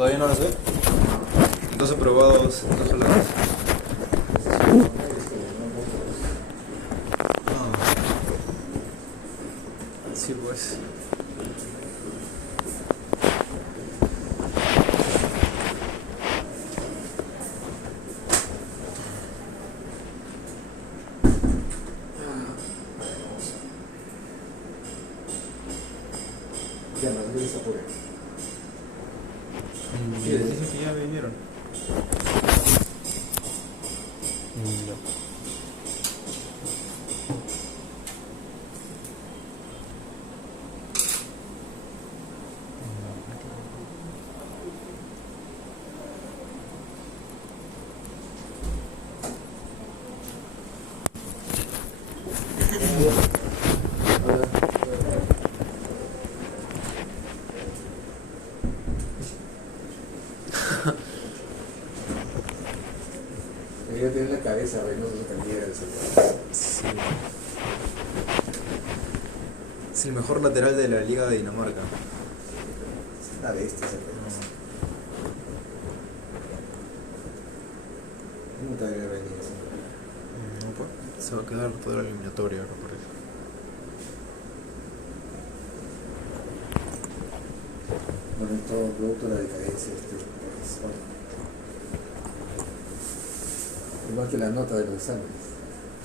Todavía no lo sé. 12 probados, 12 lados. Sí, pues. Ya no se apure. Sí, dicen que ya vinieron. No. Ella tiene la cabeza arreglando su cantidad de celular. Sí. Es el mejor lateral de la Liga de Dinamarca. Es una bestia esa cosa. ¿Cómo te habría venido eso? No, pues. Se va a quedar toda la eliminatoria, me parece. Bueno, es todo producto de la decadencia de este profesor. Igual que la nota de los exámenes.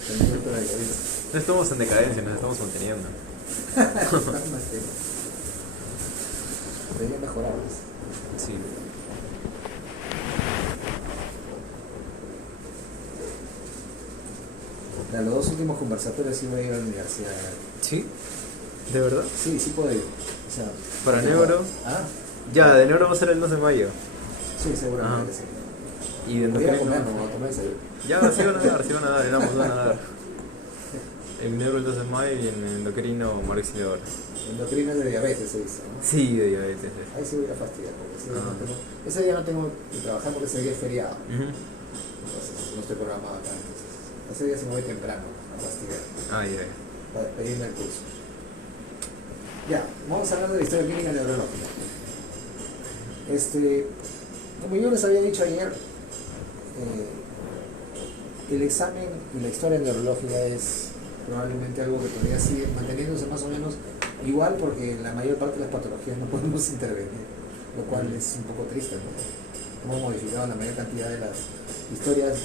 El producto de la decadencia. No estamos en decadencia, nos estamos manteniendo. Debería mejorarlos. Sí. A los dos últimos conversatorios sí voy a ir a la universidad. ¿Sí? ¿De verdad? Sí, sí puedo ir. O sea, ¿Para neuro? ¿Ah? Ya, de neuro va a ser el 2 de mayo. Sí, seguramente Ajá. sí. Y de Voy a ir a endocrino. comer, no, a comer en serio. Ya, sí van a dar, ambos van a dar. En neuro el 2 de mayo y en endocrino Marexilor. Endocrina de diabetes se dice, ¿no? Sí, de diabetes. Ahí sí voy a fastidiar, porque Ah. ese día no tengo que trabajar porque ese día es feriado. Ujú. Entonces no estoy programado acá. Entonces, ese día se me voy temprano a fastidiar, Ah, ya. para pedirme el curso. Ya, vamos a hablar de la historia clínica neurológica. Como yo les había dicho ayer, el examen y la historia neurológica es probablemente algo que todavía sigue manteniéndose más o menos igual, porque en la mayor parte de las patologías no podemos intervenir, lo cual es un poco triste, ¿no? Hemos modificado la mayor cantidad de las historias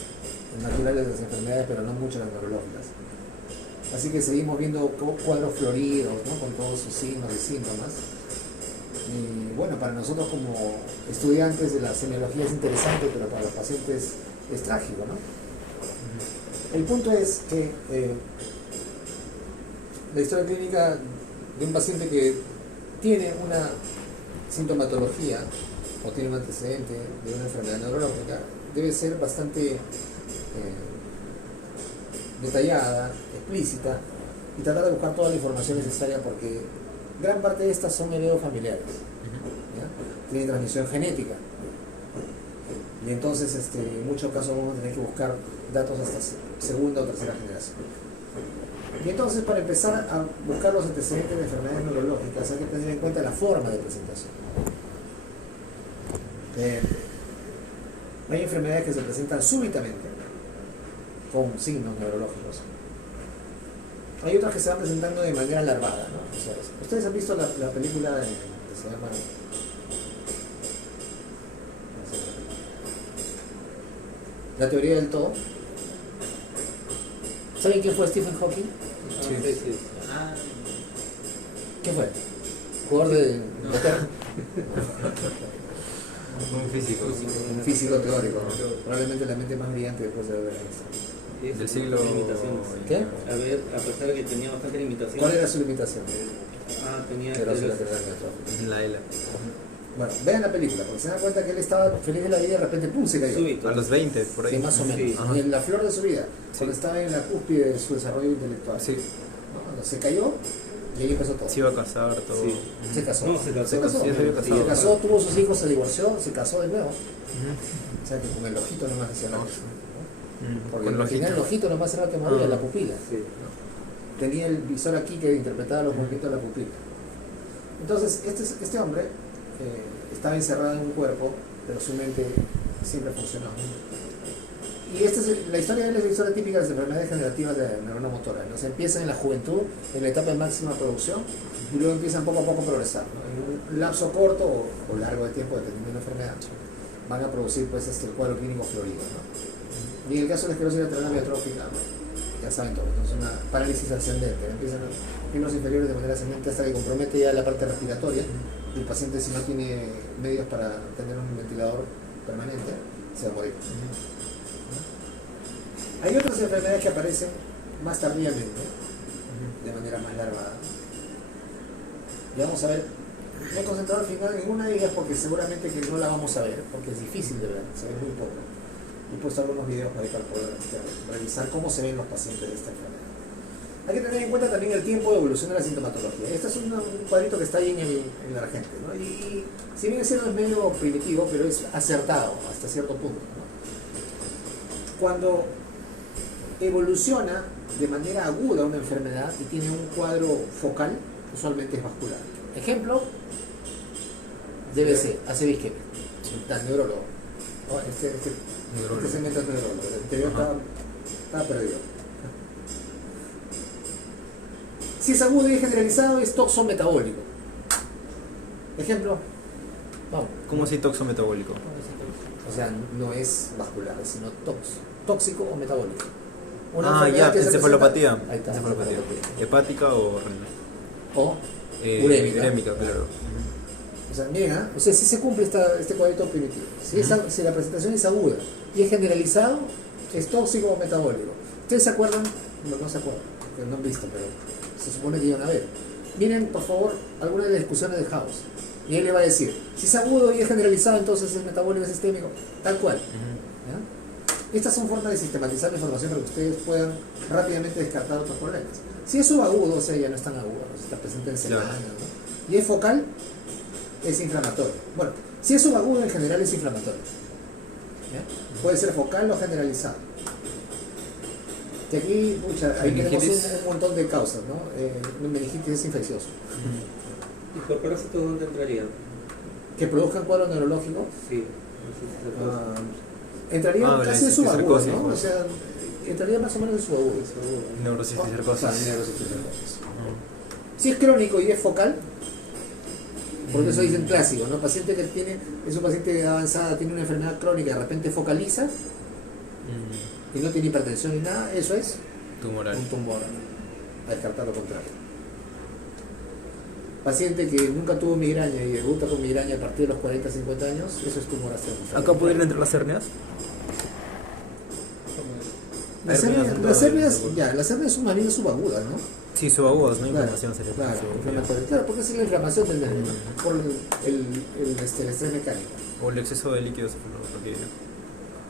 naturales de las enfermedades, pero no mucho las neurológicas. Así que seguimos viendo cuadros floridos, ¿no? Con todos sus signos y síntomas. Y bueno, para nosotros como estudiantes de la semiología es interesante, pero para los pacientes es trágico, ¿no? El punto es que la historia clínica de un paciente que tiene una sintomatología o tiene un antecedente de una enfermedad neurológica debe ser bastante detallada, explícita, y tratar de buscar toda la información necesaria, porque gran parte de estas son heredofamiliares, ¿ya? Tienen transmisión genética, y entonces en muchos casos vamos a tener que buscar datos hasta segunda o tercera generación. Y entonces, para empezar a buscar los antecedentes de enfermedades neurológicas hay que tener en cuenta la forma de presentación. Hay enfermedades que se presentan súbitamente con signos neurológicos. Hay otras que se van presentando de manera larvada, ¿no? O sea, ustedes han visto la película que se llama La teoría del todo. ¿Saben quién fue Stephen Hawking? Sí. ¿Quién fue? Jugador de Inglaterra. Un físico. Un físico teórico, ¿no? Probablemente la mente más brillante después de haber visto. Del siglo. ¿Qué? A ver, a pesar de que tenía bastante limitación. ¿Cuál era su limitación? Tenía Esclerosis lateral amiotrófica. La ELA. Bueno, vean la película, porque se dan cuenta que él estaba feliz de la vida y de repente ¡pum! Se cayó. súbito. A los 20, por ahí. Sí, más o menos. Sí. Ajá. Y en la flor de su vida, Sí. cuando estaba en la cúspide de su desarrollo intelectual. Sí, ¿No? Cuando se cayó y ahí empezó todo. se iba a casar, todo. Sí. Se casó. No, se casó. Se casó. Sí, se había casado. Se casó, tuvo sus hijos, se divorció, se casó de nuevo. Ujú. O sea que con el ojito nomás hacía la No. cosa, ¿no? Mm, Porque con al el final el ojito. ojito nomás era lo que movía, Ah. la pupila. Sí. Tenía el visor aquí que interpretaba los movimientos de la pupila. Entonces, este hombre estaba encerrada en un cuerpo, pero su mente siempre funcionó. Y esta es la historia de él, es la historia típica de las enfermedades degenerativas de la neurona motora, ¿no? Se empieza en la juventud, en la etapa de máxima producción, y luego empiezan poco a poco a progresar, ¿no? En un lapso corto o largo de tiempo, dependiendo de la enfermedad, van a producir pues el cuadro clínico florido, ¿no? Y en el caso de la esclerosis lateral amiotrófica, ya saben todo, entonces una parálisis ascendente, empiezan los miembros inferiores de manera ascendente hasta que compromete ya la parte respiratoria, y el paciente, si no tiene medios para tener un ventilador permanente, se va a morir. Hay otras enfermedades que aparecen más tardíamente, de manera más larvada. Y vamos a ver, me he concentrado al final en una de ellas porque seguramente que no la vamos a ver, porque es difícil de ver, se ve muy poco. He puesto algunos videos para poder revisar cómo se ven los pacientes de esta enfermedad. Hay que tener en cuenta también el tiempo de evolución de la sintomatología. Este es un cuadrito que está ahí en el argente, ¿no? Y si bien es medio primitivo, pero es acertado hasta cierto punto, ¿no? Cuando evoluciona de manera aguda una enfermedad y tiene un cuadro focal, usualmente es vascular. Ejemplo, DBC, ACV isquémico, neurólogo. Este segmento es neurólogo, el anterior estaba perdido. Si es agudo y es generalizado, es toxometabólico. Ejemplo, vamos. ¿Cómo así toxometabólico? O sea, no es vascular, sino tóxico o metabólico. Ah, ya, encefalopatía. Ahí está, Encefalopatía. ¿Hepática o renal? O urémica. Urémica, claro. O sea, miren, o sea, si se cumple este cuadrito primitivo. Si la presentación es aguda y es generalizado, es tóxico o metabólico. ¿Ustedes se acuerdan? No se acuerdan, porque no han visto, pero se supone que iban a ver. Miren, por favor, algunas de las discusiones de House. Y él le va a decir, si es agudo y es generalizado, entonces es metabólico, es sistémico, tal cual. ¿Ya? Estas son formas de sistematizar la información para que ustedes puedan rápidamente descartar otros problemas. Si es subagudo, o sea, ya no es tan agudo, está presente en semana, ¿no? Y es focal, es inflamatorio. Bueno, si es subagudo, en general es inflamatorio. ¿Ya? Puede ser focal o generalizado. Y aquí, ahí tenemos un montón de causas, ¿no? Meningitis es infeccioso. ¿Y por parásito dónde entraría? ¿Que produzcan cuadro neurológico? Sí. Entraría casi en subagudo, ¿no? O sea, entraría más o menos en subagudo. Neurocisticercosis. Si es crónico y es focal, porque eso dicen clásico, ¿no? Paciente que es un paciente avanzada, tiene una enfermedad crónica, de repente focaliza y no tiene hipertensión ni nada, eso es tumoral. Un tumor, a descartar lo contrario. Paciente que nunca tuvo migraña y debuta con migraña a partir de los 40, 50 años, eso es tumoración. ¿Acá podrían entrar las hernias? Las hernias son más bien subagudas, ¿no? Sí, subagudas, ¿no? Inflamación sería. Claro, porque es la inflamación del nervio, ¿no? Por el estrés mecánico. O el exceso de líquido cefalorraquídeo.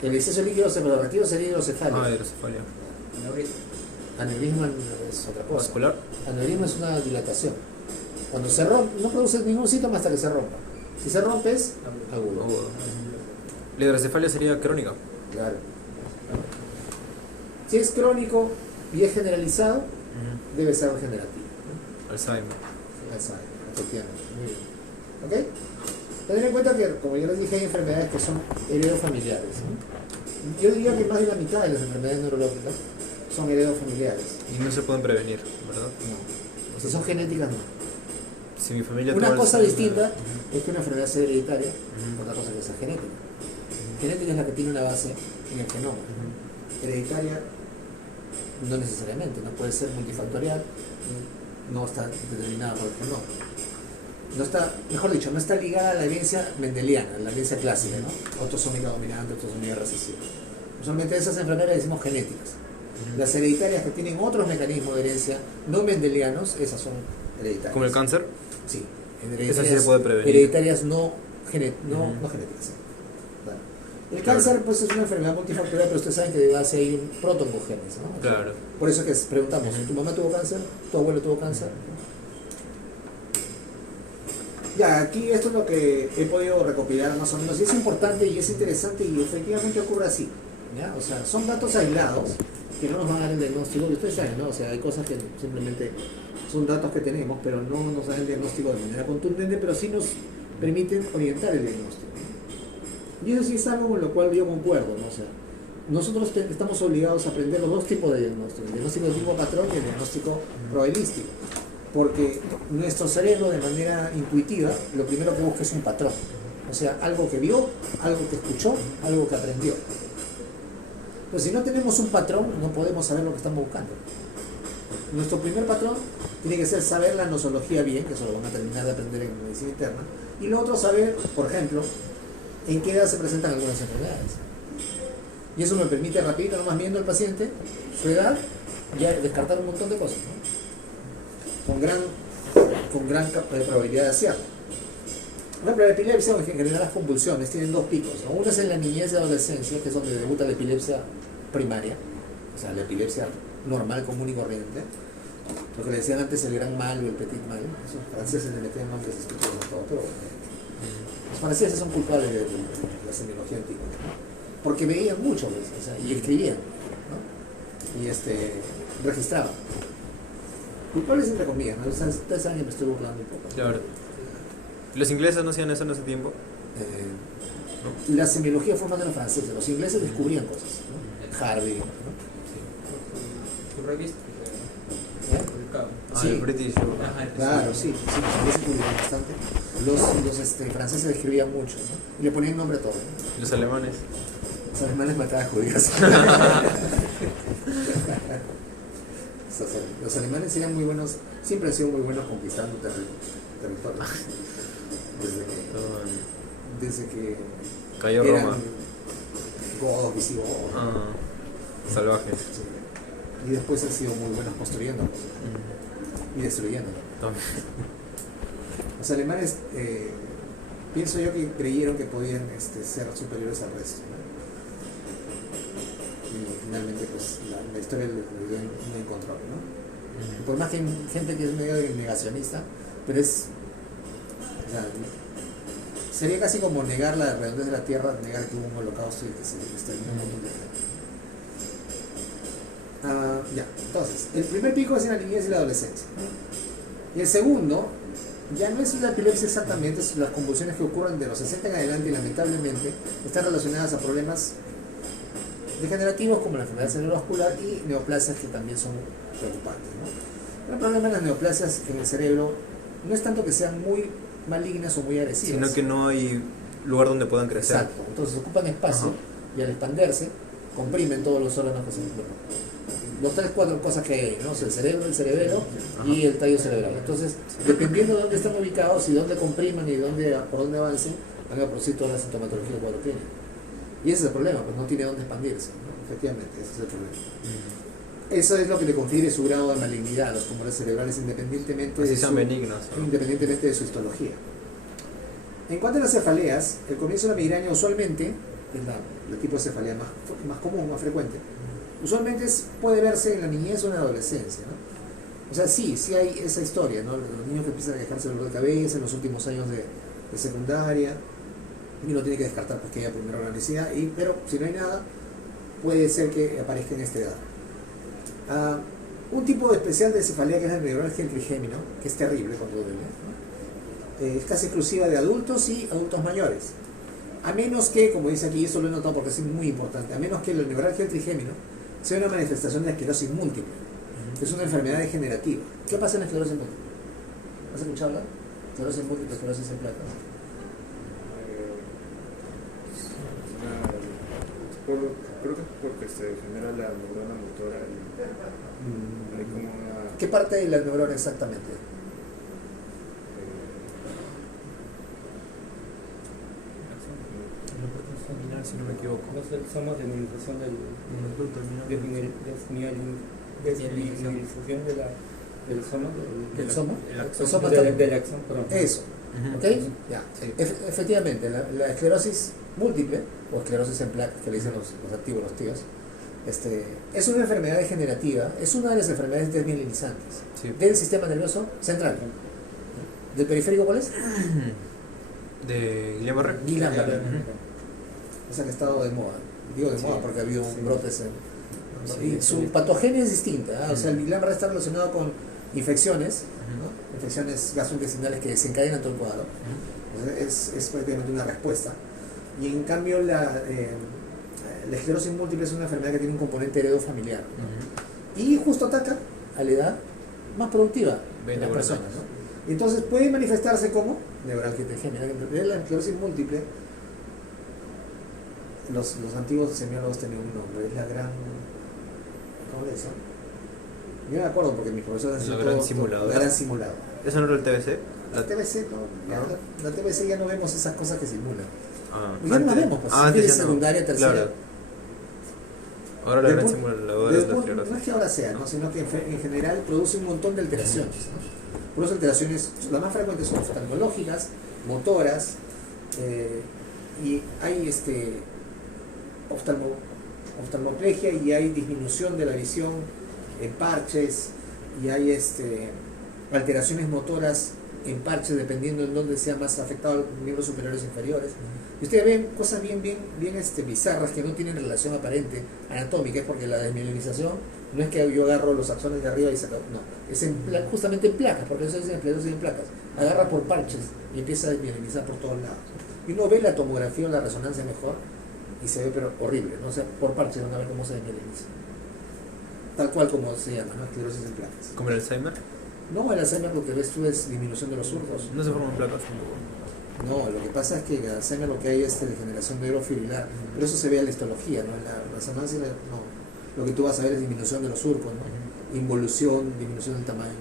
El exceso de líquido cefalorraquídeo sería hidrocefalia. Hidrocefalia. Aneurisma es otra cosa. ¿Vascular? Aneurisma es una dilatación. Cuando se rompe, no produce ningún síntoma hasta que se rompa. Si se rompe es agudo. La hidrocefalia sería crónica. Claro. Si es crónico y es generalizado, debe ser generativo. Alzheimer. Alzheimer, efectivamente. Muy bien. ¿Ok? Tener en cuenta que, como ya les dije, hay enfermedades que son heredofamiliares, ¿no? Yo diría que más de la mitad de las enfermedades neurológicas son heredofamiliares. Y no se pueden prevenir, ¿verdad? No. Si son genéticas, no. Si mi familia una tuvo cosa Alzheimer, distinta es que una enfermedad sea hereditaria, otra cosa que sea genética. Genética es la que tiene una base en el genoma. Hereditaria no necesariamente, no puede ser multifactorial, no está determinada por el genoma. No está, mejor dicho, no está ligada a la herencia mendeliana, la herencia clásica, ¿no? Autosómica dominante, autosómica recesiva. Usualmente esas enfermedades decimos genéticas. Las hereditarias que tienen otros mecanismos de herencia no mendelianos, esas son hereditarias. ¿Como el cáncer? Sí, Esa sí se puede prevenir. hereditarias no genéticas. Sí. Claro. El cáncer pues es una enfermedad multifactorial, pero ustedes saben que de base hay un protoncogenes, ¿no? Claro. Por eso que preguntamos, ¿tu mamá tuvo cáncer? ¿Tu abuelo tuvo cáncer? Ya, aquí esto es lo que he podido recopilar más o menos, y es importante y es interesante y efectivamente ocurre así, ¿ya? O sea, son datos aislados que no nos van a dar el diagnóstico, y ustedes saben, ¿no? O sea, hay cosas que simplemente son datos que tenemos, pero no nos dan el diagnóstico de manera contundente, pero sí nos permiten orientar el diagnóstico. Y eso sí es algo con lo cual yo concuerdo, ¿no? O sea, nosotros estamos obligados a aprender los dos tipos de diagnóstico, el diagnóstico de tipo patrón y el diagnóstico probabilístico, porque nuestro cerebro de manera intuitiva lo primero que busca es un patrón, o sea, algo que vio, algo que escuchó, algo que aprendió. Pues si no tenemos un patrón, no podemos saber lo que estamos buscando. Nuestro primer patrón tiene que ser saber la nosología bien, que eso lo van a terminar de aprender en medicina interna, y lo otro saber, por ejemplo, en qué edad se presentan algunas enfermedades. Y eso me permite rapidito, nomás viendo al paciente, su edad, ya descartar un montón de cosas, ¿no? Con gran probabilidad de acierto. Por ejemplo, la epilepsia o en general las convulsiones tienen dos picos, ¿no? Una es en la niñez y adolescencia, que es donde debuta la epilepsia primaria, o sea, la epilepsia normal, común y corriente. Lo que le decían antes el gran mal o el petit mal, esos franceses le metían nombres estúpidos a todo, pero los franceses son culpables de la semiología antigua, ¿no? Porque veían mucho, pues, o sea, y escribían, ¿no? Y registraban. Culpables entre comillas, ¿no? Ustedes saben que me estoy burlando un poco. Claro. ¿Los ingleses no hacían eso en ese tiempo? La semiología fue más de los franceses, los ingleses descubrían cosas, ¿no? Harvey, ¿no? ¿Tu revista? Sí. El British. Claro, sí, los ingleses publicaban bastante. Los franceses escribían mucho, ¿no? Y le ponían nombre a todo, ¿no? Los alemanes. Los alemanes mataban judíos. Los alemanes eran muy buenos, siempre han sido muy buenos conquistando territorios. Desde que Cayó eran Roma. godos, visigodos. Salvajes. Sí. Y después han sido muy buenos construyendo y destruyendo. Los alemanes, pienso yo que creyeron que podían ser superiores al resto, ¿no? Y finalmente pues la historia les dio un encontrable, ¿no? Por más que hay gente que es medio negacionista, pero es, o sea, sería casi como negar la redondez de la Tierra, negar que hubo un holocausto y que se exterminó un montón de gente. Ya, entonces, el primer pico es en la niñez y la adolescencia. Y el segundo, ya no es la epilepsia exactamente, es las convulsiones que ocurren de los 60 en adelante y lamentablemente están relacionadas a problemas degenerativos como la enfermedad cerebrovascular y neoplasias que también son preocupantes, ¿no? El problema de las neoplasias en el cerebro no es tanto que sean muy malignas o muy agresivas, Sino que no hay lugar donde puedan crecer. exacto, entonces ocupan espacio y al expandirse comprimen todos los órganos que se encuentran. Los 3-4 cosas que hay, ¿no? O sea, el cerebro, el cerebelo y el tallo cerebral. Entonces, dependiendo de dónde están ubicados y dónde compriman y por dónde avancen, van a producir toda la sintomatología del cuadro clínico. Y ese es el problema, pues no tiene dónde expandirse, ¿no? Efectivamente, ese es el problema. Eso es lo que le confiere su grado de malignidad a los tumores cerebrales independientemente Así de sean benignos. independientemente de su histología. En cuanto a las cefaleas, el comienzo de la migraña usualmente es el tipo de cefalea más común, más frecuente. Usualmente puede verse en la niñez o en la adolescencia, ¿no? O sea, sí hay esa historia, ¿no? Los niños que empiezan a quejarse de dolor de cabeza en los últimos años de secundaria, y uno tiene que descartar pues, que haya primero la necesidad, pero si no hay nada, puede ser que aparezca en esta edad. Un tipo especial de cefalea que es el neuralgia del trigémino, que es terrible cuando duele, ¿no? Es casi exclusiva de adultos y adultos mayores. A menos que, como dice aquí, esto lo he notado porque es muy importante, a menos que la neuralgia del trigémino sea una manifestación de esclerosis múltiple. Es una enfermedad degenerativa. ¿Qué pasa en la esclerosis múltiple? ¿Has escuchado hablar? Esclerosis múltiple, esclerosis en placas. Creo que es porque se genera la neurona motora y hay como una... ¿Qué parte de la neurona exactamente? Si no me equivoco. No sé, somos de minimización del soma. ¿El soma? El ¿El soma Del axón, perdón. Eso. ¿Ok? Ya. Sí. Efectivamente, la esclerosis múltiple, o esclerosis en placas, que le dicen los activos, los tíos, es una enfermedad degenerativa, es una de las enfermedades desmielinizantes del sistema nervioso central. ¿Del periférico cuál es? De Guillain-Barré. Guillain-Barré. Esa que ha estado de moda. Digo de moda porque ha habido brotes y su patogenia es distinta, ¿eh? O sea, el Guillain-Barré está relacionado con infecciones, ¿no? Infecciones gastrointestinales que desencadenan todo el cuadro. Es prácticamente una respuesta. Y en cambio la esclerosis múltiple es una enfermedad que tiene un componente heredofamiliar, ¿no? Y justo ataca a la edad más productiva de las personas, ¿no? Y entonces puede manifestarse como neuralgia trigémina. La esclerosis múltiple, los antiguos semiólogos tenían un nombre, es la gran... ¿Cómo le dicen? Yo me acuerdo porque mis profesores La gran simulador. La gran simulador. ¿Eso no era el TBC? La TBC no, ya, la TBC ya no vemos esas cosas que simulan. Ah, Ya no la vemos, pues, antes es ya no. secundaria, tercera. Claro. Ahora la gran Después- simuladora es la después, esclerosis. no es que ahora sea, ¿no? Sino que en general produce un montón de alteraciones, ¿no? Produce alteraciones, las más frecuentes son oftalmológicas, motoras, y hay oftalmoplegia y hay disminución de la visión en parches, y hay alteraciones motoras en parches dependiendo en dónde sea más afectado los miembros superiores e inferiores. Y ustedes ven cosas bien bizarras que no tienen relación aparente anatómica, es porque la desmielinización no es que yo agarro los axones de arriba y saco, no, es justamente en placas, porque eso es esclerosis en placas, agarra por parches y empieza a desmielinizar por todos lados. Y uno ve la tomografía o la resonancia mejor y se ve pero horrible, ¿no? O sea, por parches van a ver cómo se desmieliniza. Tal cual como se llama, ¿no? Esclerosis en placas. ¿Como el Alzheimer? No, el Alzheimer lo que ves tú es disminución de los surcos. No se forman placas tampoco. No, lo que pasa es que en el Alzheimer lo que hay es degeneración neurofibrilar, pero eso se ve en la histología, ¿no? En la resonancia, no. Lo que tú vas a ver es disminución de los surcos, ¿no? Involución, disminución del tamaño.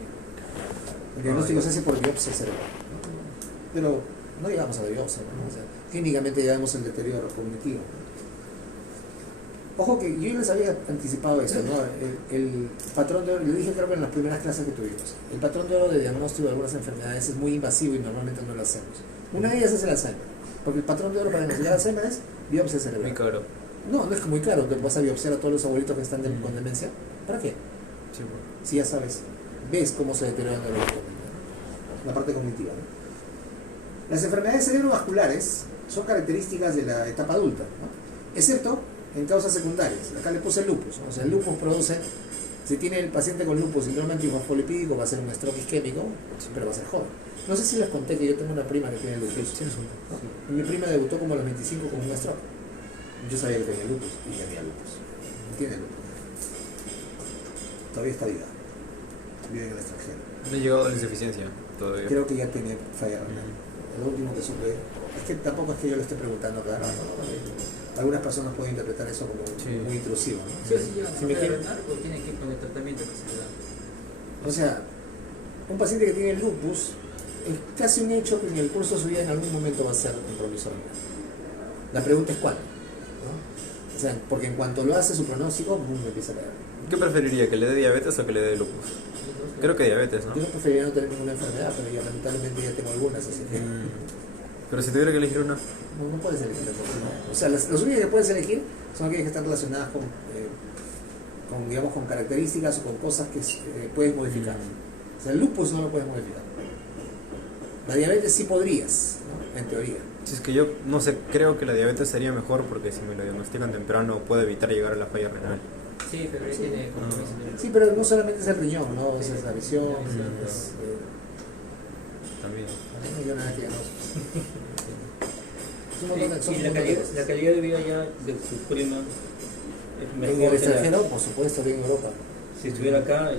El diagnóstico se hace por biopsia cerebral, ¿no? Pero no llegamos a la biopsia, ¿no? O sea, clínicamente ya vemos el deterioro cognitivo, ¿no? Ojo que yo les había anticipado esto, ¿no? El patrón de oro, le dije creo que en las primeras clases que tuvimos, el patrón de oro de diagnóstico de algunas enfermedades es muy invasivo y normalmente no lo hacemos. Una de ellas es el Alzheimer, porque el patrón de oro para diagnosticar Alzheimer es biopsia Muy cerebral. caro. No, no es muy caro, te vas a biopsiar a todos los abuelitos que están con demencia. ¿Para qué? Sí, bueno. Si ya sabes, ves cómo se deteriora la parte cognitiva, ¿no? Las enfermedades cerebrovasculares son características de la etapa adulta, ¿no? Excepto en causas secundarias. Acá le puse el lupus, ¿no? O sea, el lupus produce, si tiene el paciente con lupus síndrome antifosfolipídico, va a ser un stroke isquémico, pero va a ser joven. No sé si les conté que yo tengo una prima que tiene lupus. ¿No? Y mi prima debutó como a los 25 con un stroke. Yo sabía que tenía lupus y tenía lupus. Tiene lupus. Todavía está viva. Vive en el extranjero. No he llegado a la insuficiencia todavía. Creo que ya tiene falla renal. Lo último que supe es que tampoco es que yo le esté preguntando cada rato, ¿no? Algunas personas pueden interpretar eso como muy intrusivo, ¿no? Sí, sí, llegan Si me a quieren- renal o tienen que ir con el tratamiento que se le da. O sea, un paciente que tiene lupus es casi un hecho que en el curso de su vida en algún momento va a ser compromiso renal. La pregunta es cuándo, ¿no? O sea, porque en cuanto lo hace su pronóstico, empieza a caer. ¿Qué preferiría? ¿Que le dé diabetes o que le dé lupus? Creo que diabetes, ¿no? Yo no preferiría no tener ninguna enfermedad, pero yo lamentablemente ya tengo algunas, así que Pero si tuviera que elegir una. no puedes elegir las cosas, ¿no? O sea, las únicas que puedes elegir son aquellas que están relacionadas con digamos, con características o con cosas que puedes modificar. O sea, el lupus no lo puedes modificar. La diabetes sí podrías, ¿no? En teoría. Si es que yo, no sé, creo que la diabetes sería mejor porque si me lo diagnostican temprano puedo evitar llegar a la falla renal. Sí, pero él tiene compromiso. Sí, pero no solamente es el riñón, ¿no? Esa es la visión, es, También. no yo nada que no. Es un montón de- son Y un la montón de calidad, cosas. la calidad de vida ya de su prima es En mejor el que la- extranjero, por supuesto, bien en Europa. si estuviera acá,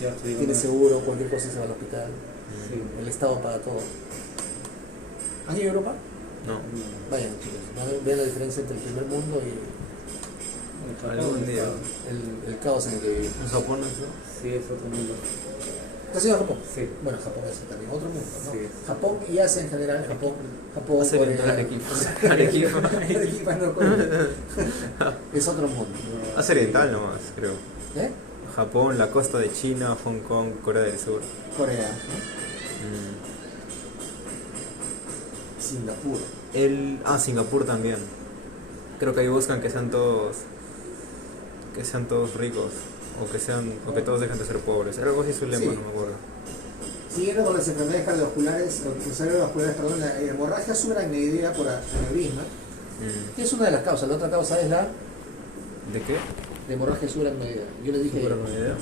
ya estuviera Tiene más. seguro, cualquier cosa se va al hospital. Sí. El Estado paga todo. ¿Han ido a Europa? No. Vayan, chicos. Vean la diferencia entre el primer mundo y En Japón Algún día. está- el caos en el que vivimos. En Japón, ¿no? Sí, es otro mundo. ¿Has ido a Japón? Sí. Bueno, Japón es también otro mundo, ¿no? Sí. Japón y Asia en general, Japón, Hace oriental al equipo. Al equipo. Arequipa no cuenta. Es otro mundo. Hace oriental nomás, creo. ¿Eh? Japón, la costa de China, Hong Kong, Corea del Sur. Corea, ¿no? Singapur. Singapur también. Creo que ahí buscan que sean todos ricos o que todos dejen de ser pobres. Era algo así su lema, Sí. no me acuerdo. Siguiendo con las enfermedades cardiovasculares, o cerebrovasculares, perdón, la hemorragia subaracnoidea por aneurisma, que es una de las causas. La otra causa es la ¿De qué? de hemorragia subaracnoidea. Yo les dije, Bueno, una idea.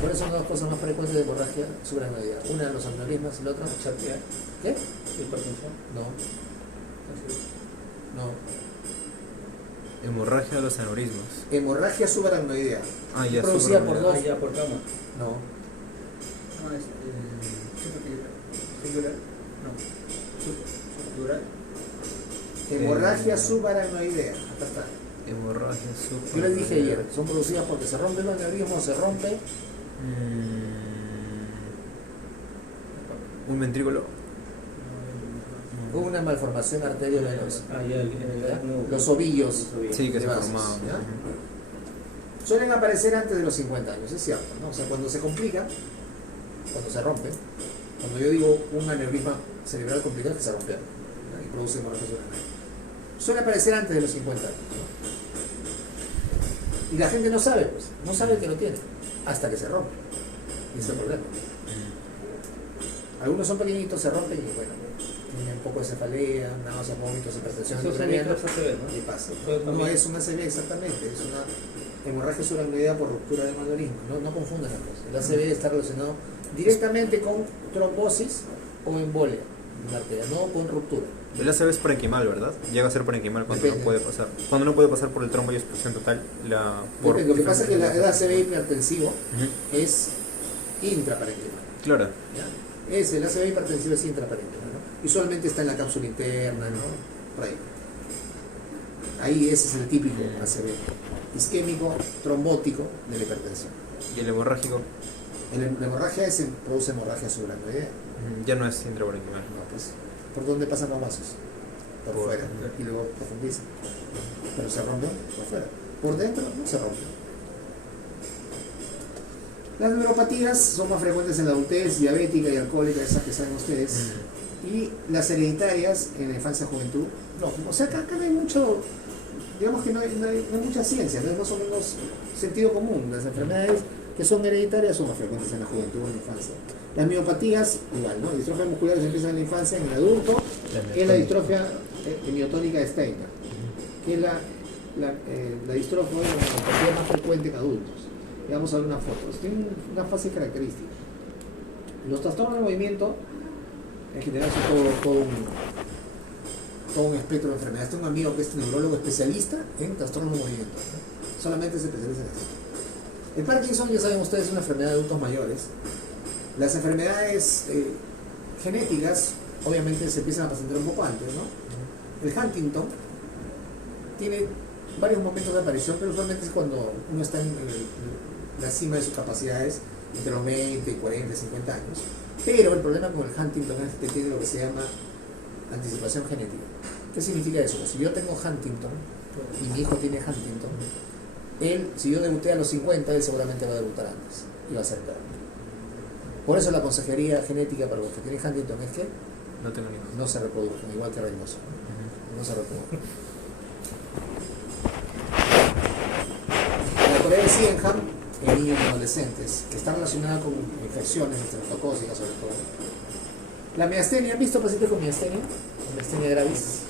¿cuáles son las cosas más frecuentes de hemorragia subaracnoidea? Una, los aneurismas, y la otra, Chatear. ¿qué? Hipertensión. No, Así. no. Hemorragia de los aneurismas. Hemorragia subaracnoidea. Ah, ya, Producida por dos. Ah, ya, por cama. No. Ah, singular. No. Subdural. Hemorragia subaracnoidea. Acá está. Hemorragia super. Yo les dije ayer, son producidas porque se rompe el aneurisma, se rompe Un ventrículo. una malformación arteriovenosa. Ah, ya, ¿Ya? no. Los ovillos. Sí, que de se vasos, formaban. ¿ya? Suelen aparecer antes de los 50 años, es cierto, ¿no? O sea, cuando se complica, cuando se rompe, cuando yo digo un aneurisma cerebral complicado, es que se rompe, ¿no? Y produce hemorragia subaracnoidea. Suele aparecer antes de los 50 años, ¿no? Y la gente no sabe, pues, no sabe que lo tiene, hasta que se rompe. Y ese es el problema. Algunos son pequeñitos, se rompen y bueno, tienen un poco de cefalea, náuseas, vómitos, hipertensión Eso es arterial, ACV, ¿no? y pasa. Pero No también- es una ACV exactamente, es una hemorragia subaracnoidea por ruptura del aneurisma. No confundan las cosas. El ACV está relacionado directamente con trombosis o embolia en la arteria, no con ruptura. El ACV es parenquimal, ¿verdad? Llega a ser parenquimal cuando Depende. no puede pasar. Cuando no puede pasar por el trombo y expulsión total, Lo que pasa es que el ACV hipertensivo Ujú. es intraparenquimal. Claro. ¿Ya? El ACV hipertensivo es intraparenquimal, ¿no? Y usualmente está en la cápsula interna, ¿no? Por ahí. Ahí ese es el típico ACV. Isquémico, trombótico de la hipertensión. Y el hemorrágico La hemorragia produce hemorragia subaracnoidea. ya no es intraparenquimal. No, pues, ¿por dónde pasan los vasos? Por Por fuera. fuera. Y luego profundizan. Pero se rompen por fuera. Por dentro no se rompen. Las neuropatías son más frecuentes en la adultez, diabética y alcohólica, esas que saben ustedes. Y las hereditarias en la infancia y juventud, no. O sea, acá no hay mucho, digamos que no hay mucha ciencia, no es más o menos sentido común. Las enfermedades que son hereditarias son más frecuentes en la juventud o en la infancia. Las miopatías, igual, ¿no? Distrofias musculares empiezan en la infancia, en el adulto, que es la distrofia miotónica de Steiner, que es la distrofia de la miopatía más frecuente en adultos. Y vamos a ver una foto. Tienen una fase característica. Los trastornos de movimiento, en general, son todo un espectro de enfermedades. Tengo un amigo que es neurólogo especialista en trastornos de movimiento, ¿no? Solamente se especializa en esto. El Parkinson, ya saben ustedes, es una enfermedad de adultos mayores. Las enfermedades genéticas, obviamente, se empiezan a presentar un poco antes, ¿no? El Huntington tiene varios momentos de aparición, pero usualmente es cuando uno está en la cima de sus capacidades, entre los 20, 40, 50 años. Pero el problema con el Huntington es que tiene lo que se llama anticipación genética. ¿Qué significa eso? Si yo tengo Huntington y mi hijo tiene Huntington, si yo debuté a los 50, él seguramente va a debutar antes y va a ser peor. Por eso la consejería genética para los que tienen Huntington es que No tengo ni idea. no se reproduzcan, igual que Reynoso. No se reproduzcan. La Corea de Sydenham en niños y adolescentes, que está relacionada con infecciones estreptocócicas sobre todo. La miastenia, ¿han visto pacientes con miastenia? Con miastenia gravis,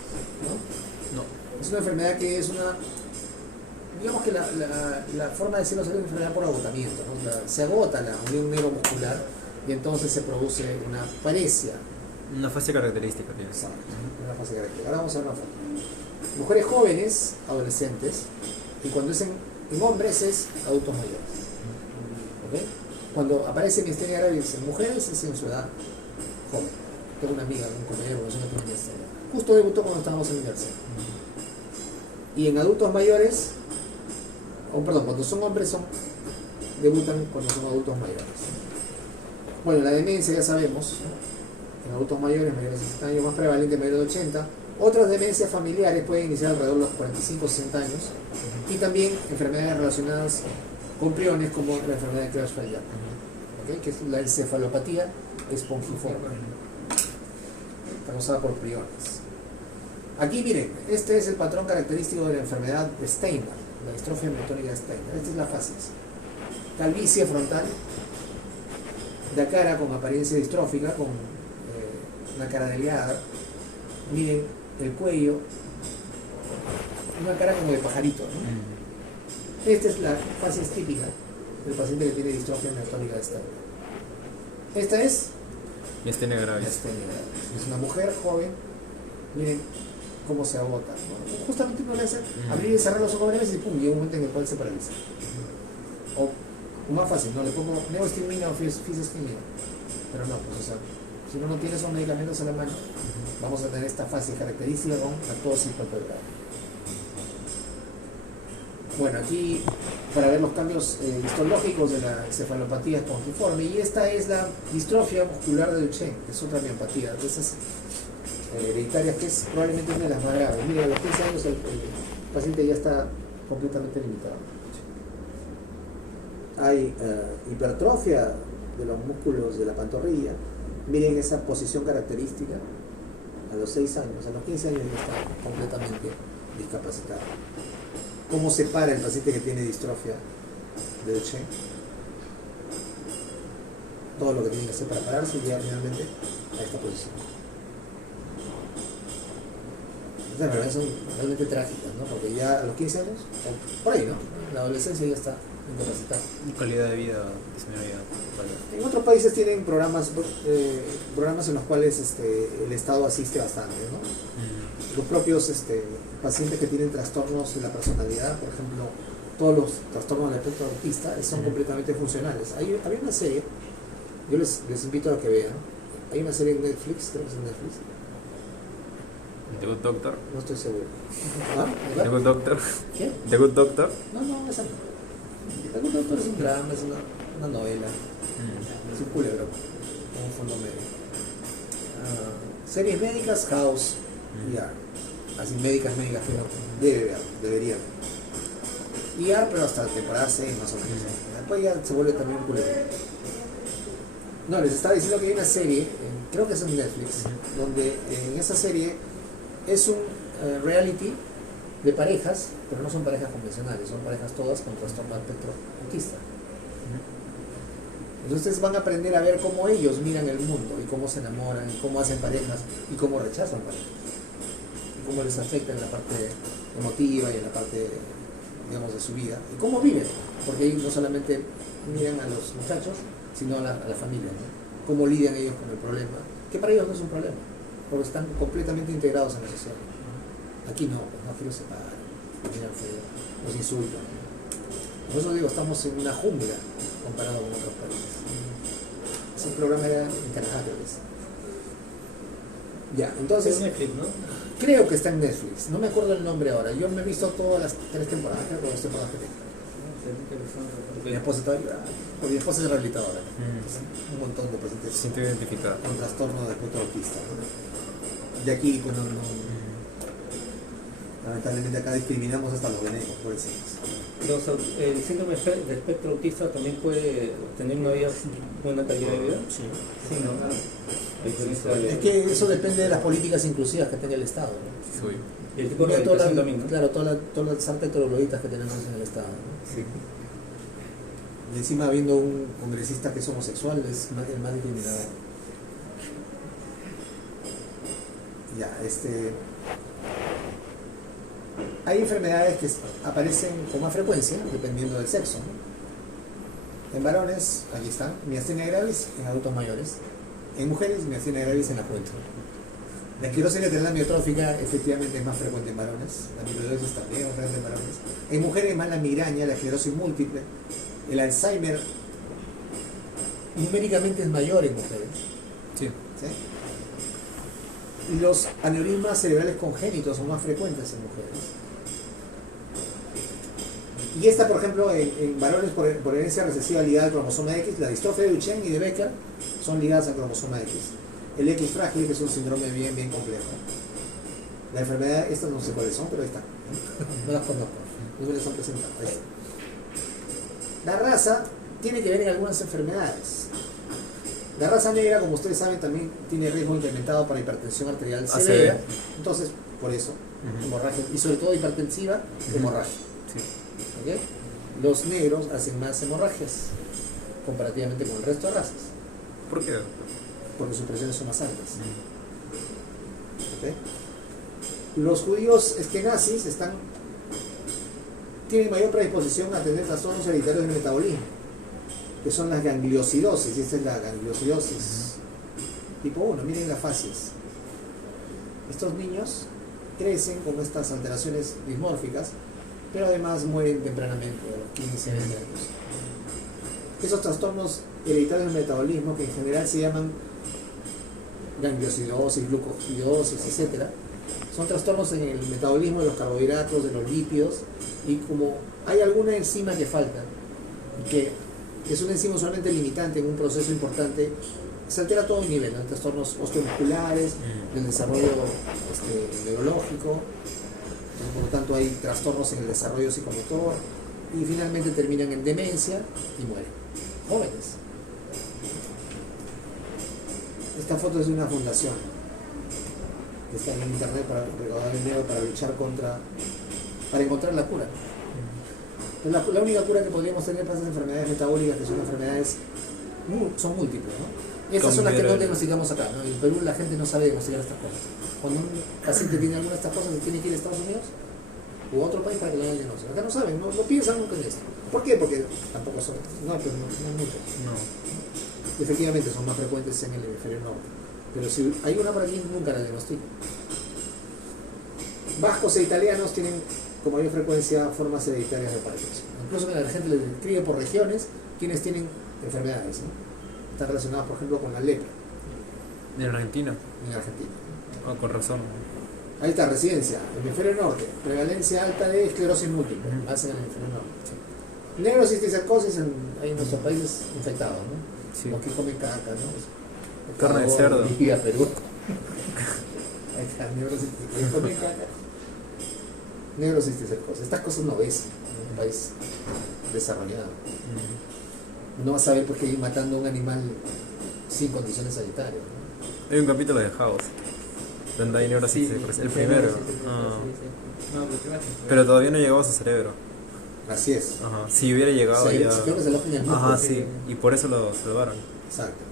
¿no? No. Es una enfermedad que es una, digamos que la forma de decirlo es una enfermedad por agotamiento, ¿no? Se agota la unión neuromuscular y entonces se produce una paresia. Una fase característica tiene. Exacto, una fase característica. Ahora vamos a ver una foto. Mujeres jóvenes, adolescentes, y cuando es en hombres es adultos mayores. ¿Ok? Cuando aparece miastenia gravis en mujeres es en su edad joven. Tengo una amiga, un compañero, una persona que tiene miastenia. Justo debutó cuando estábamos en la universidad. Y en adultos mayores, cuando son hombres debutan cuando son adultos mayores. Bueno, la demencia ya sabemos, en adultos mayores, mayores de 60 años, más prevalente, mayores de 80. Otras demencias familiares pueden iniciar alrededor de los 45 o 60 años. Y también enfermedades relacionadas con priones, como la enfermedad de Creutzfeldt-Jakob, ¿okay? Que es la encefalopatía espongiforme, causada por priones. Aquí miren, este es el patrón característico de la enfermedad de Steiner, la distrofia miotónica de Steiner. Esta es la facies. Calvicie frontal, la cara con apariencia distrófica, con una cara delgada. Miren el cuello, una cara como de pajarito, ¿no? Esta es la facies típica del paciente que tiene distrofia miotónica de Steiner. Esta es Miastenia gravis. miastenia gravis. Es una mujer joven, miren cómo se agota, ¿no? Justamente uno le hace abrir y cerrar los ojos varias veces y pum, llega un momento en el cual se paraliza. O más fácil, no le pongo neostimina o fisostimina, pero no, pues o sea, si uno no tiene esos medicamentos a la mano, vamos a tener esta fase característica con la tos y palpebral. Bueno, aquí para ver los cambios histológicos de la encefalopatía espongiforme, y esta es la distrofia muscular de Duchenne, que es otra miopatía, de esas hereditarias, que es probablemente una de las más graves. Mira, a los 15 años el paciente ya está completamente limitado. Hay hipertrofia de los músculos de la pantorrilla. Miren esa posición característica a los 6 años, a los 15 años ya está completamente discapacitado. ¿Cómo se para el paciente que tiene distrofia de Duchenne? Todo lo que tiene que hacer para pararse y llegar finalmente a esta posición. Las enfermedades son realmente trágicas, ¿no? Porque ya a los 15 años, o por ahí, ¿no? En la adolescencia ya está incapacitado. Calidad de vida disminuida. En otros países tienen programas en los cuales el Estado asiste bastante, ¿no? Los propios pacientes que tienen trastornos de la personalidad, por ejemplo, todos los trastornos del espectro autista son completamente funcionales. Había una serie, yo les invito a que vean, hay una serie en Netflix, creo que es en Netflix. The Good Doctor. No estoy seguro. ¿Ah? The Good Doctor. ¿Qué? The Good Doctor. No, esa no. The Good Doctor es un drama, es una novela. Es un culebro, con un fondo medio. Series médicas, House, ER. Así médicas que debería. ER, pero hasta la temporada 6 más o menos. Después ya se vuelve también un culebro. No, les estaba diciendo que hay una serie, creo que es en Netflix, donde en esa serie es un reality de parejas, pero no son parejas convencionales, son parejas todas con trastorno del espectro autista. Entonces van a aprender a ver cómo ellos miran el mundo y cómo se enamoran, y cómo hacen parejas y cómo rechazan parejas. Y cómo les afecta en la parte emotiva y en la parte, digamos, de su vida. Y cómo viven, porque ellos no solamente miran a los muchachos, sino a la familia, ¿no? Cómo lidian ellos con el problema, que para ellos no es un problema, porque están completamente integrados en la sociedad. Aquí no, aquí los separan, los miran feo, los insultan. Por eso digo, estamos en una jungla comparado con otros países. Ese programa era en Canadá, creo que es. Ya, entonces, Es Netflix, ¿no? creo que está en Netflix, no me acuerdo el nombre ahora. Yo me he visto todas las 3 temporadas, creo que las temporadas que tengo. Mi esposa está porque mi esposa es rehabilitadora. Entonces, un montón de pacientes Se siente identificada. con trastorno de espectro autista, ¿no? Y aquí, pues lamentablemente acá discriminamos hasta los venenos, por eso. El síndrome de espectro autista también puede tener una buena calidad de vida. Sí. Sí, ¿no? A diferencia de- Es que eso depende de las políticas inclusivas que tenga el Estado, ¿no? Soy. Y el tipo de Mira toda medicación la- también, ¿no? Claro, todas las artes trogloditas que tenemos en el Estado, ¿no? Sí. Y encima habiendo un congresista que es homosexual, es el más discriminado. Ya, hay enfermedades que aparecen con más frecuencia, dependiendo del sexo, ¿no? En varones, aquí está, miastenia gravis en adultos mayores. En mujeres, miastenia gravis en la juventud. La esclerosis lateral amiotrófica efectivamente es más frecuente en varones. La amiloidosis también es frecuente en varones. En mujeres más la migraña, la esclerosis múltiple. El Alzheimer numéricamente es mayor en mujeres. Sí. ¿Sí? Y los aneurismas cerebrales congénitos son más frecuentes en mujeres. Y esta, por ejemplo, en varones por herencia recesiva ligada al cromosoma X, la distrofia de Duchenne y de Becker son ligadas al cromosoma X. El X frágil, que es un síndrome bien complejo. La enfermedad, estas no sé cuáles son, pero ahí están. No las conozco, no me las han presentado. Ahí está. La raza tiene que ver en algunas enfermedades. La raza negra, como ustedes saben, también tiene riesgo incrementado para hipertensión arterial severa. Entonces, por eso, hemorragia, y sobre todo hipertensiva, hemorragia. Sí. ¿Okay? Los negros hacen más hemorragias comparativamente con el resto de razas, ¿Por qué? porque sus presiones son más altas. ¿Okay? Los judíos eskenazis tienen mayor predisposición a tener trastornos hereditarios del metabolismo, que son las gangliosidosis, y esta es la gangliosidosis Tipo 1, miren las fases. Estos niños crecen con estas alteraciones dismórficas, pero además mueren tempranamente, a los 15, 20 años. Esos trastornos hereditarios del metabolismo, que en general se llaman gangliosidosis, glucosidosis, etc., son trastornos en el metabolismo de los carbohidratos, de los lípidos, y como hay alguna enzima que falta, que es una enzima usualmente limitante en un proceso importante, se altera a todo nivel, ¿no? Trastornos osteomusculares, del desarrollo neurológico, por lo tanto hay trastornos en el desarrollo psicomotor, y finalmente terminan en demencia y mueren, jóvenes. Esta foto es de una fundación que está en internet para recaudar dinero para luchar para encontrar la cura. La única cura que podríamos tener para esas enfermedades metabólicas, que son enfermedades, son múltiples, ¿no? Estas son las que no diagnosticamos acá, ¿no? En Perú la gente no sabe diagnosticar estas cosas. Cuando un paciente tiene alguna de estas cosas, se tiene que ir a Estados Unidos u otro país para que le hagan el diagnóstico. Acá no saben, no piensan nunca en esto. ¿Por qué? Porque tampoco son, no muchos. No. Efectivamente son más frecuentes en el hemisferio norte. Pero si hay una por aquí, nunca la diagnostican. Vascos e italianos tienen con mayor frecuencia formas hereditarias de Parkinson. Incluso la gente les describe por regiones quienes tienen enfermedades, ¿no? Están relacionadas, por ejemplo, con la lepra ¿En Argentina? en Argentina. Oh, con razón. Ahí está, residencia, hemisferio norte, prevalencia alta de esclerosis múltiple, más en el hemisferio norte. Neurocisticercosis hay en nuestros países infectados, ¿no? Sí. Los que comen caca, ¿no? Carne de cerdo. Bolivia, Perú. Ahí está, neurocisticercosis. Comen caca. Neurocisticercosis. Estas cosas no ves en un país desarrollado. No vas a ver por qué ir matando a un animal sin condiciones sanitarias, ¿no? Hay un capítulo de House donde hay neurocisticercosis. El primero. Ah. No, el primero. Pero todavía no llegó a su cerebro. Así es. Ajá. Si hubiera llegado ya. Creo que se aloja en el músculo. Ajá, sí. Y por eso lo salvaron. Exacto.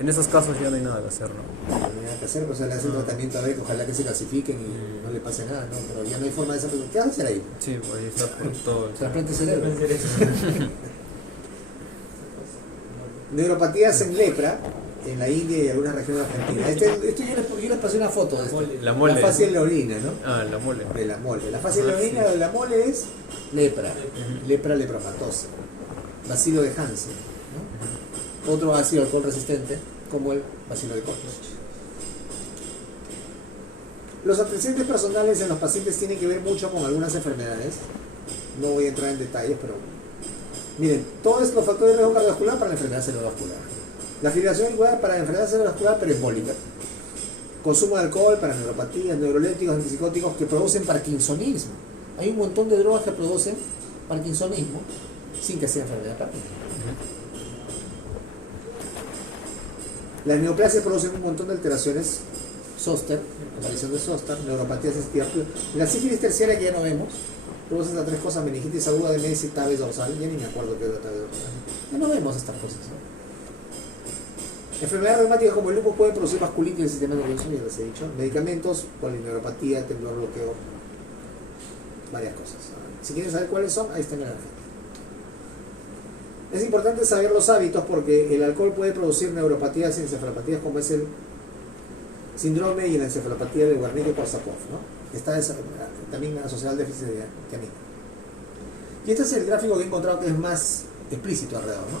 En esos casos ya no hay nada que hacer, ¿no? No hay nada que hacer, pues le hacen tratamiento a ver, ojalá que se clasifiquen y no le pase nada, ¿no? Pero ya no hay forma de saber. ¿Qué vas a hacer ahí? Sí, pues ahí está por todo. Trasplante de cerebro. Neuropatías en lepra, en la India y algunas regiones de Argentina. Yo les pasé una foto de esto. La mole. La fase leonina, ¿no? Ah, la mole. De la mole. La fase leonina de la mole es lepra. Lepra lepromatosa. Bacilo de Hansen, ¿no? Otro ácido alcohol resistente, como el bacilo de Koch. Los antecedentes personales en los pacientes tienen que ver mucho con algunas enfermedades. No voy a entrar en detalles, pero miren, todos los factores de riesgo cardiovascular para la enfermedad cerebrovascular. La fibrilación auricular para la enfermedad cerebrovascular perembólica. Consumo de alcohol para neuropatías, neurolépticos, antipsicóticos que producen parkinsonismo. Hay un montón de drogas que producen parkinsonismo sin que sea enfermedad de Parkinson. Las neoplasias producen un montón de alteraciones. Zoster, aparición de Zoster, neuropatías sensitivas. La sífilis terciaria, que ya no vemos, produce estas tres cosas: meningitis aguda, demencia y tabes dorsal. Ya ni me acuerdo qué otra tabes dorsal. Ya no vemos estas cosas, ¿no? Enfermedades reumáticas como el lupus pueden producir vasculitis del sistema nervioso, ya les he dicho. Medicamentos, polineuropatía, temblor, bloqueo, varias cosas. Si quieren saber cuáles son, ahí está en la gráfica. Es importante saber los hábitos porque el alcohol puede producir neuropatías y encefalopatías como es el síndrome y la encefalopatía de Wernicke-Korsakoff, ¿no? Está también asociado al déficit de tiamina. Y este es el gráfico que he encontrado que es más explícito alrededor, ¿no?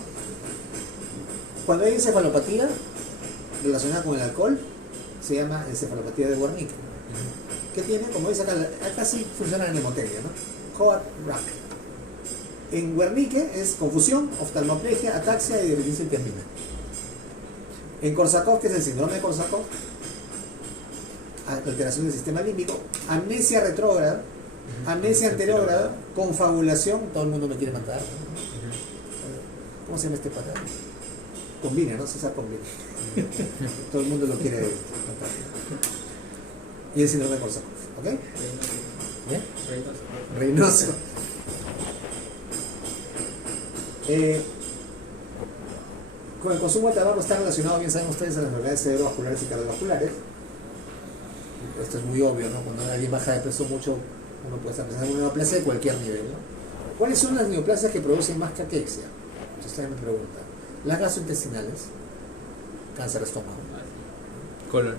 Cuando hay encefalopatía relacionada con el alcohol, se llama encefalopatía de Wernicke. ¿Qué tiene? Como dice acá sí funciona la mnemoteca, ¿no? Coat-Rack. En Wernicke es confusión, oftalmoplegia, ataxia y deficiencia de tiamina. En Korsakoff, que es el síndrome de Korsakoff, alteración del sistema límbico, amnesia retrógrada, amnesia anterógrada, confabulación, todo el mundo me quiere matar, ¿no? ¿Cómo se llama este pata? Combina, ¿no? César Combina. Todo el mundo lo quiere matar. Y el síndrome de Korsakoff, ¿ok? ¿Eh? Reynoso. Con el consumo de tabaco está relacionado, bien saben ustedes, a las enfermedades cerebrovasculares y cardiovasculares. Esto es muy obvio, ¿no? Cuando alguien baja de peso mucho, uno puede estar pensando en una neoplasia de cualquier nivel, ¿no? ¿Cuáles son las neoplasias que producen más caquexia? Ustedes me preguntan. Las gastrointestinales, cáncer de estómago. Colon.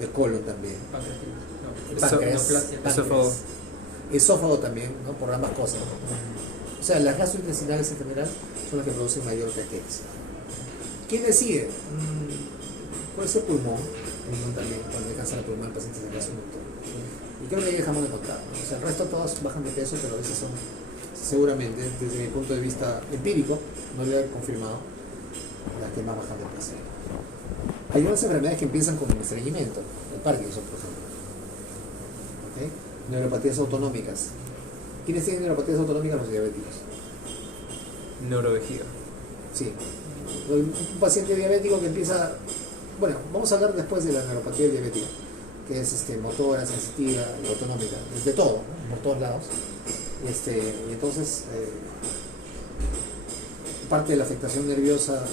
de colon también. Páncreas, Páncreas, Esófago. esófago también, ¿no? Por ambas cosas. O sea, las gastrointestinales en general son las que producen mayor caquex. ¿Quién decide? Puede ser pulmón también, cuando hay cáncer de pulmón el paciente se le hace un doctor. Y creo que ahí dejamos de contar, ¿no? O sea, el resto todas bajan de peso, pero a veces son, seguramente, desde mi punto de vista empírico, no lo he confirmado, las que más bajan de peso. Hay unas enfermedades que empiezan con estreñimiento, el Parkinson, por ejemplo. ¿Okay? Neuropatías autonómicas. ¿Quiénes tienen neuropatías autonómicas? Los diabéticos. Neurovejiga. Sí. Un paciente diabético que empieza, bueno, vamos a hablar después de la neuropatía diabética, que es motora, sensitiva y autonómica, desde todo, ¿no? Por todos lados. Y entonces, parte de la afectación nerviosa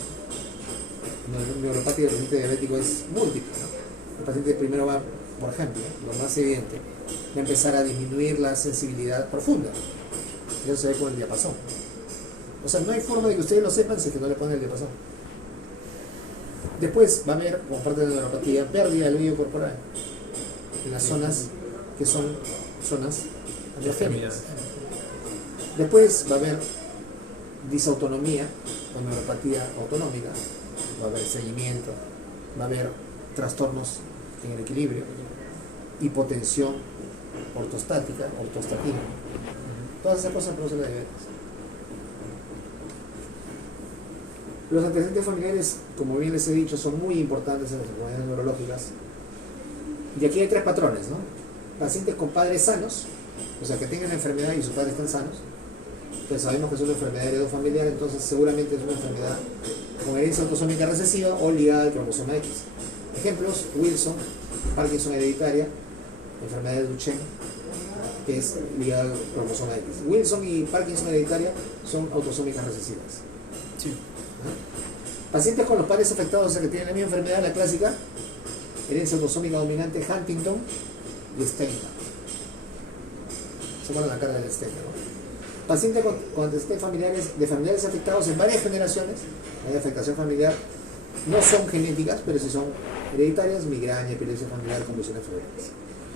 neuropatía del paciente diabético es múltiple, ¿no? El paciente primero va, por ejemplo, lo más evidente, va a empezar a disminuir la sensibilidad profunda. Y eso se ve con el diapasón. O sea, no hay forma de que ustedes lo sepan si es que no le ponen el diapasón. Después va a haber, como parte de la neuropatía, pérdida del vello corporal en las zonas que son zonas androgénicas. Después va a haber disautonomía o neuropatía autonómica, va a haber estreñimiento, va a haber trastornos en el equilibrio, hipotensión ortostática, ortostatismo. Todas esas cosas producen la diabetes. Los antecedentes familiares, como bien les he dicho, son muy importantes en las enfermedades neurológicas. Y aquí hay tres patrones, ¿no? Pacientes con padres sanos, o sea, que tengan la enfermedad y sus padres están sanos. Pues sabemos que es una enfermedad heredofamiliar, entonces seguramente es una enfermedad con herencia autosómica recesiva o ligada al cromosoma X. Ejemplos: Wilson, Parkinson hereditaria, enfermedad de Duchenne, que es ligada al cromosoma X. Wilson y Parkinson hereditaria son autosómicas recesivas. Sí. Pacientes con los padres afectados, o sea, que tienen la misma enfermedad, la clásica, herencia autosómica dominante, Huntington y Steinman. Se ponen la cara del Steinman, ¿no? Pacientes con antecedentes de familiares afectados en varias generaciones, hay afectación familiar, no son genéticas, pero sí son hereditarias: migraña, epilepsia familiar, convulsiones febriles.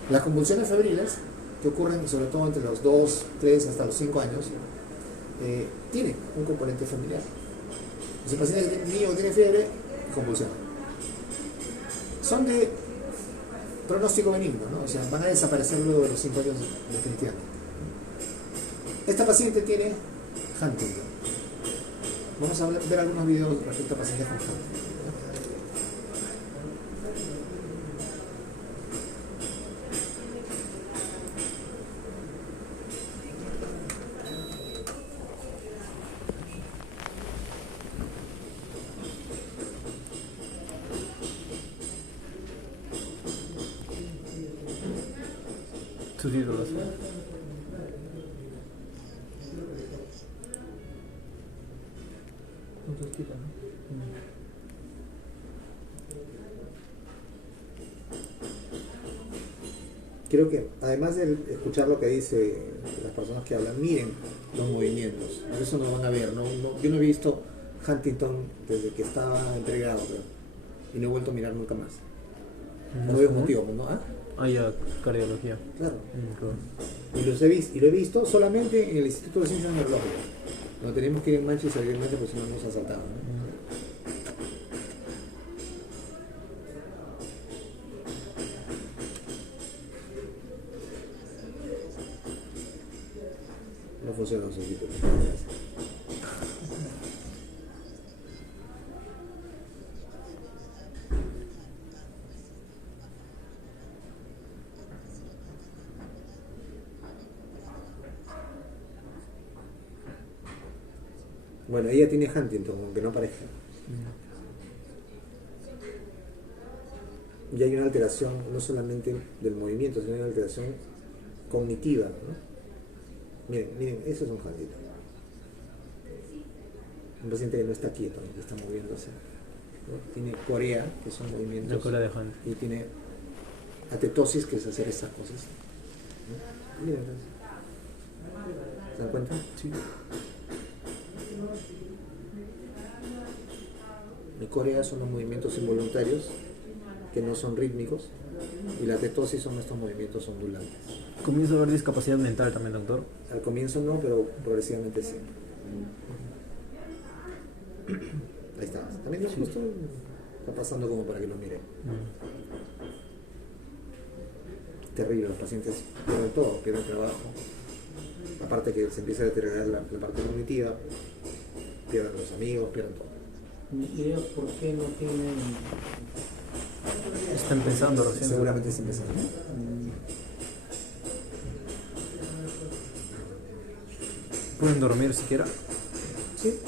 Las convulsiones febriles, que ocurren sobre todo entre los 2, 3 hasta los 5 años, tienen un componente familiar. Si el paciente niño tiene fiebre, convulsiona. Son de pronóstico benigno, ¿no? O sea, van a desaparecer luego de los 5 años definitivamente. Esta paciente tiene Huntington. Vamos a ver algunos videos respecto a pacientes con Huntington. Subtítulos. Creo que además de escuchar lo que dice las personas que hablan, miren los movimientos. Eso no lo van a ver. Yo no he visto Huntington desde que estaba en pregrado, creo, y no he vuelto a mirar nunca más. No veo motivo, ¿no? ¿Ah? Ah, ya, cardiología. Claro. Claro. Y lo he visto solamente en el Instituto de Ciencias Neurológicas. No tenemos que ir en Manchester, obviamente, porque si no nos asaltaban, ¿no? No funcionan los subtítulos. Bueno, ella tiene Huntington, aunque no parezca. Y hay una alteración no solamente del movimiento, sino una alteración cognitiva, ¿no? Miren, eso es un Huntington. Un paciente que no está quieto, que está moviéndose, ¿no? Tiene corea, que son movimientos. La cola de Hunt. Y tiene atetosis, que es hacer estas cosas, ¿no? Miren, ¿se dan cuenta? Sí. En Corea son los movimientos involuntarios que no son rítmicos, y la tetosis son estos movimientos ondulantes. Comienzo a ver discapacidad mental también, doctor. Al comienzo no, pero progresivamente sí. Ahí está. También justo está pasando como para que lo miren. Terrible, los pacientes pierden todo, pierden trabajo. Aparte que se empieza a deteriorar la parte cognitiva, pierden los amigos, pierden todo. ¿Y ellos por qué no tienen? Está empezando recién. Seguramente está empezando. ¿Pueden dormir siquiera? Sí.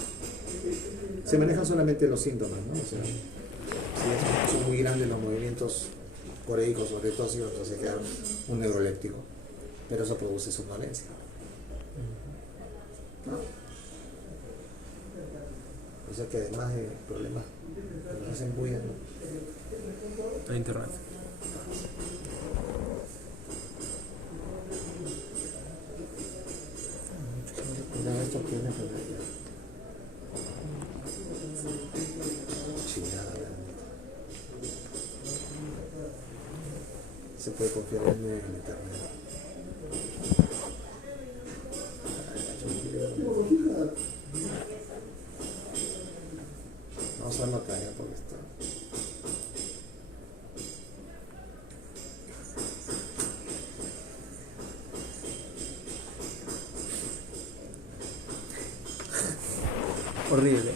Se manejan solamente los síntomas, ¿no? O sea, si son muy grandes los movimientos coreicos o tetósicos, entonces queda un neuroléptico. Pero eso produce somnolencia. ¿No? O sea que además de problemas, nos hacen bulla, ¿no? A internet. Cuidado, esto tiene chingada, se puede confiar en el internet. Vamos a anotar ya porque está. Horrible.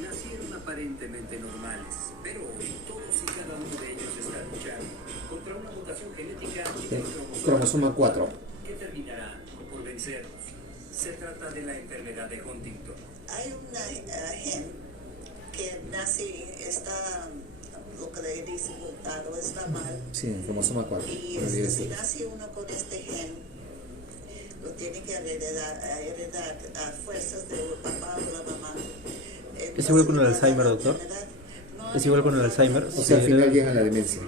Nacieron aparentemente normales, pero hoy todos y cada uno de ellos están luchando contra una mutación genética del Cromosoma 4. que terminará por vencerlos. Se trata de la enfermedad de Huntington. Hay una gen que nace, está, lo que le dicen mutado, está mal. Sí, el cromosoma 4. Y si nace uno con este gen, lo tiene que heredar a fuerzas del papá o la mamá. ¿Es igual con el Alzheimer, doctor? ¿Es igual con el Alzheimer? O sea, al final llega la demencia.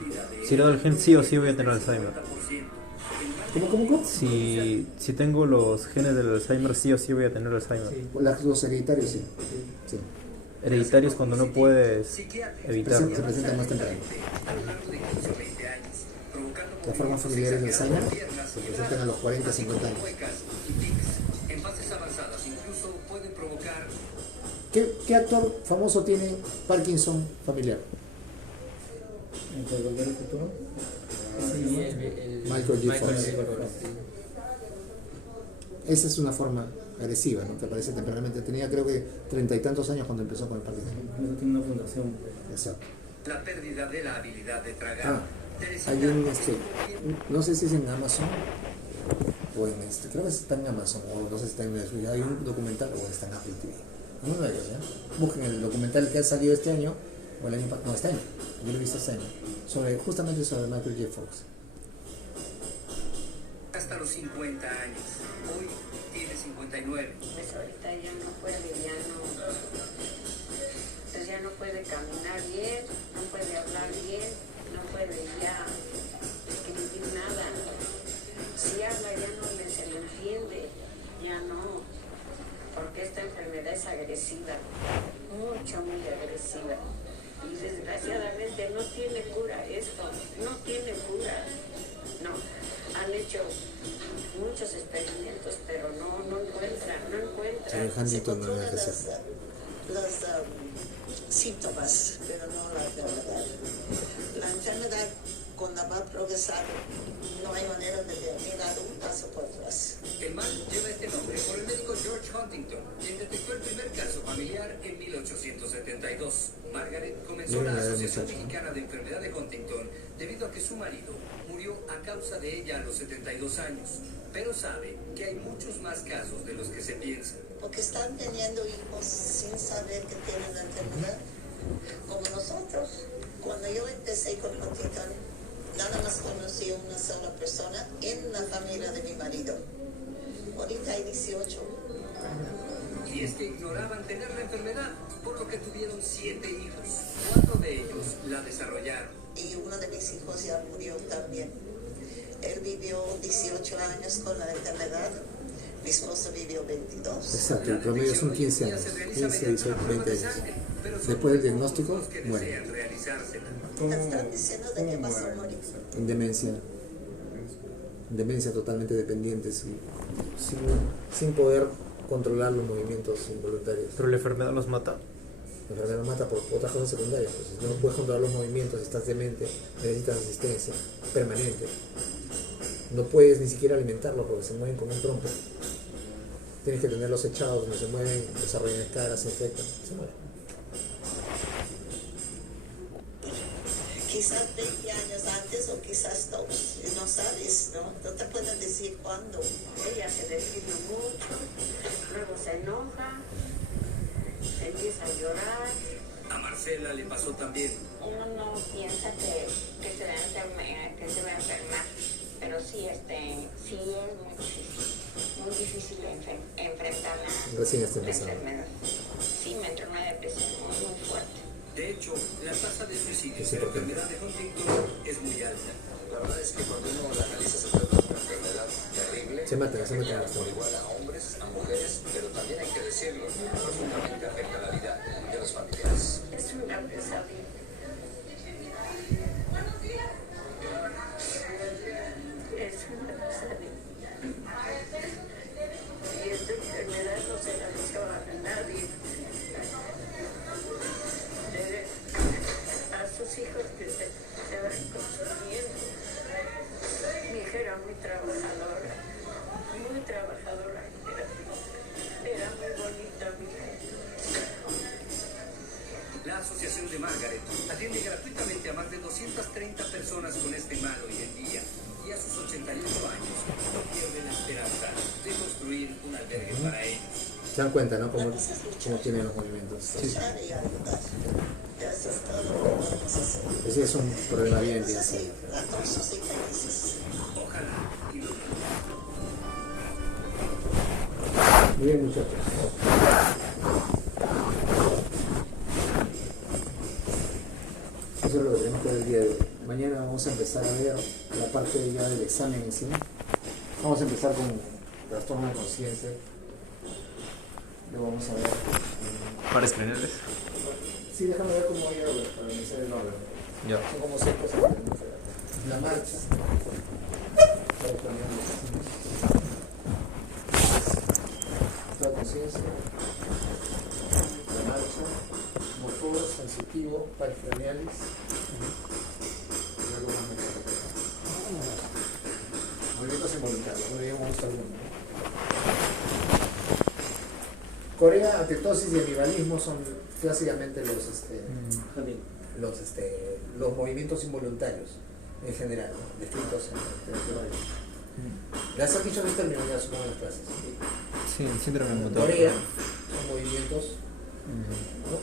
Si le doy el gen, sí o sí voy a tener Alzheimer. ¿Cómo? Si tengo los genes del Alzheimer, sí o sí voy a tener Alzheimer. Sí. Los hereditarios sí. Sí. Hereditarios cuando no puedes evitarlo. Se presentan más temprano. A lo largo de 15 o 20 años, provocando Las formas familiares de Alzheimer piernas, se presentan a los 40, 50 años. huecas y tics. En fases avanzadas incluso pueden provocar ¿Qué actor famoso tiene Parkinson familiar? ¿Entre volver al futuro? Michael J. Fox. Esa es una forma agresiva, ¿no? Que aparece tempranamente. Tenía creo que 30 y tantos años cuando empezó con el Parkinson. Eso tiene una fundación. Exacto. la pérdida de la habilidad de tragar. Ah, hay un, no sé si es en Amazon o en creo que está en Amazon o no sé si está en Netflix. Hay un documental o está en Apple TV. Uno de ellos, ¿ya? Busquen el documental que ha salido este año o el año pasado, no, este año, yo lo he visto este año, justamente sobre Michael J. Fox. Hasta los 50 años. Hoy tiene 59. Pues ahorita ya no puede, pues ya no puede caminar bien, no puede hablar bien, no puede ya escribir nada. Si habla ya no se le entiende, ya no, porque esta enfermedad es agresiva, muy agresiva. Y desgraciadamente no tiene cura esto, no tiene cura, no. Han hecho muchos experimentos, pero no encuentran. El Huntington no deja de ser. Los síntomas, pero no la enfermedad. La enfermedad, cuando va progresando, no hay manera de mirar un paso por atrás. El mal lleva este nombre por el médico George Huntington, quien detectó el primer caso familiar en 1872. Margaret comenzó la Asociación Mexicana de Enfermedad de Huntington debido a que su marido murió a causa de ella a los 72 años. Pero sabe que hay muchos más casos de los que se piensa. Porque están teniendo hijos sin saber que tienen la enfermedad. Como nosotros, cuando yo empecé con Huntington, nada más conocí a una sola persona en la familia de mi marido. Ahorita hay 18. Y es que ignoraban tener la enfermedad, por lo que tuvieron 7 hijos. 4 de ellos la desarrollaron. Y uno de mis hijos ya murió también. Él vivió 18 años con la enfermedad, Mi esposo vivió 22. Exacto, el promedio son 15 años, 15, 18, 20 años. Después del diagnóstico, muere. Te están diciendo de que vas a morir. En demencia totalmente dependientes, sin poder controlar los movimientos involuntarios. ¿Pero la enfermedad los mata? La enfermedad mata por otras cosas secundarias. Pues, si no puedes controlar los movimientos, estás demente, necesitas asistencia permanente. No puedes ni siquiera alimentarlos porque se mueven como un trompo. Tienes que tenerlos echados donde se mueven, desarrollan escaras, se infectan, se mueren. Quizás 20 años antes o quizás 2. No sabes, ¿no? No te pueden decir cuándo. Ella se deprime mucho, luego se enoja, empieza a llorar. A Marcela le pasó también. Uno no piensa que se va a enfermar, pero sí, sí es muy difícil enfrentar Recién está la empezando. enfermedad. Sí, me entró una depresión muy fuerte. De hecho, la tasa de suicidios de la enfermedad de Huntington es muy alta. La verdad es que cuando uno la analiza se trata de una enfermedad terrible. Se mata Por igual a hombres, a mujeres, pero también hay que decirlo, profundamente afecta la vida de los familiares. Es una pesadilla. Es una pesadilla. Y esta enfermedad no se la deseo a nadie. A sus hijos que se van consumiendo. Mi hija era muy trabajadora. Era muy bonita mi hija. La Asociación de Margaret atiende gratuitamente a más de 230 personas con este mal hoy en día y a sus 88 años no pierden la esperanza de construir un albergue para ellos. Se dan cuenta, ¿no? Cómo tienen los movimientos. Luchar y ayudar. Eso es todo lo que podemos hacer. Ese es un problema bien intenso. Así, latosos y felices. Ojalá y lo Muy bien, muchachos. Eso es lo que tenemos que ver el día de hoy. Mañana vamos a empezar a ver la parte ya del examen en sí. Vamos a empezar con trastorno de conciencia. Luego vamos a ver. ¿Para escribirles? Sí, déjame ver cómo voy a organizar el orden. Ya. Son como 6 cosas que tenemos que ver. La marcha. Para planear los ejercicios. La conciencia. La marcha. Motor, sensitivo, parafranealis. Y algo más me queda. Movimientos involuntarios. Bueno, ya vamos a ver uno. Corea, atetosis y amibalismo son clásicamente los movimientos involuntarios en general, ¿no? Descritos en el teoría. ¿Les han dicho en este término ya supongo en las clases? Sí, el síndrome motor. Corea son movimientos, ¿no?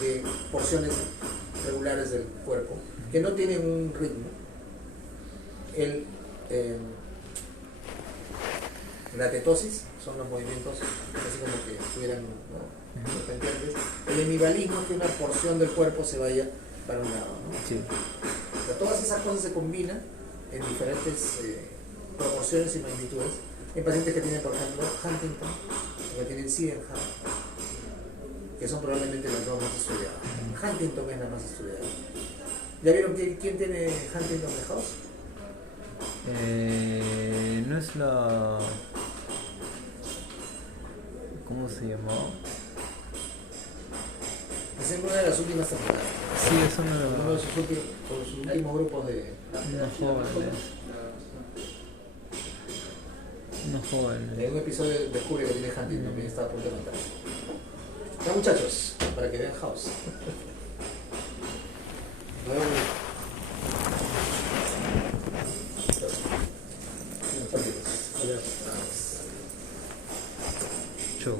De porciones regulares del cuerpo que no tienen un ritmo. La atetosis son los movimientos así como que estuvieran, ¿no? Pendientes. El hemibalismo es que una porción del cuerpo se vaya para un lado, ¿no? Sí. O sea, todas esas cosas se combinan en diferentes proporciones y magnitudes en pacientes que tienen, por ejemplo, Huntington o que tienen Sydenham, que son probablemente las dos más estudiadas. Huntington es la más estudiada. ¿Ya vieron quién tiene Huntington de House? No es la... ¿Cómo se llamaba? Es en una de las últimas temporadas. Sí, es Uno de sus últimos grupos de... unos jóvenes. En un episodio descubre que tiene Huntington, también estaba a punto de matarse. Ya muchachos, para que vean House. Nos vemos. Adiós. Chau.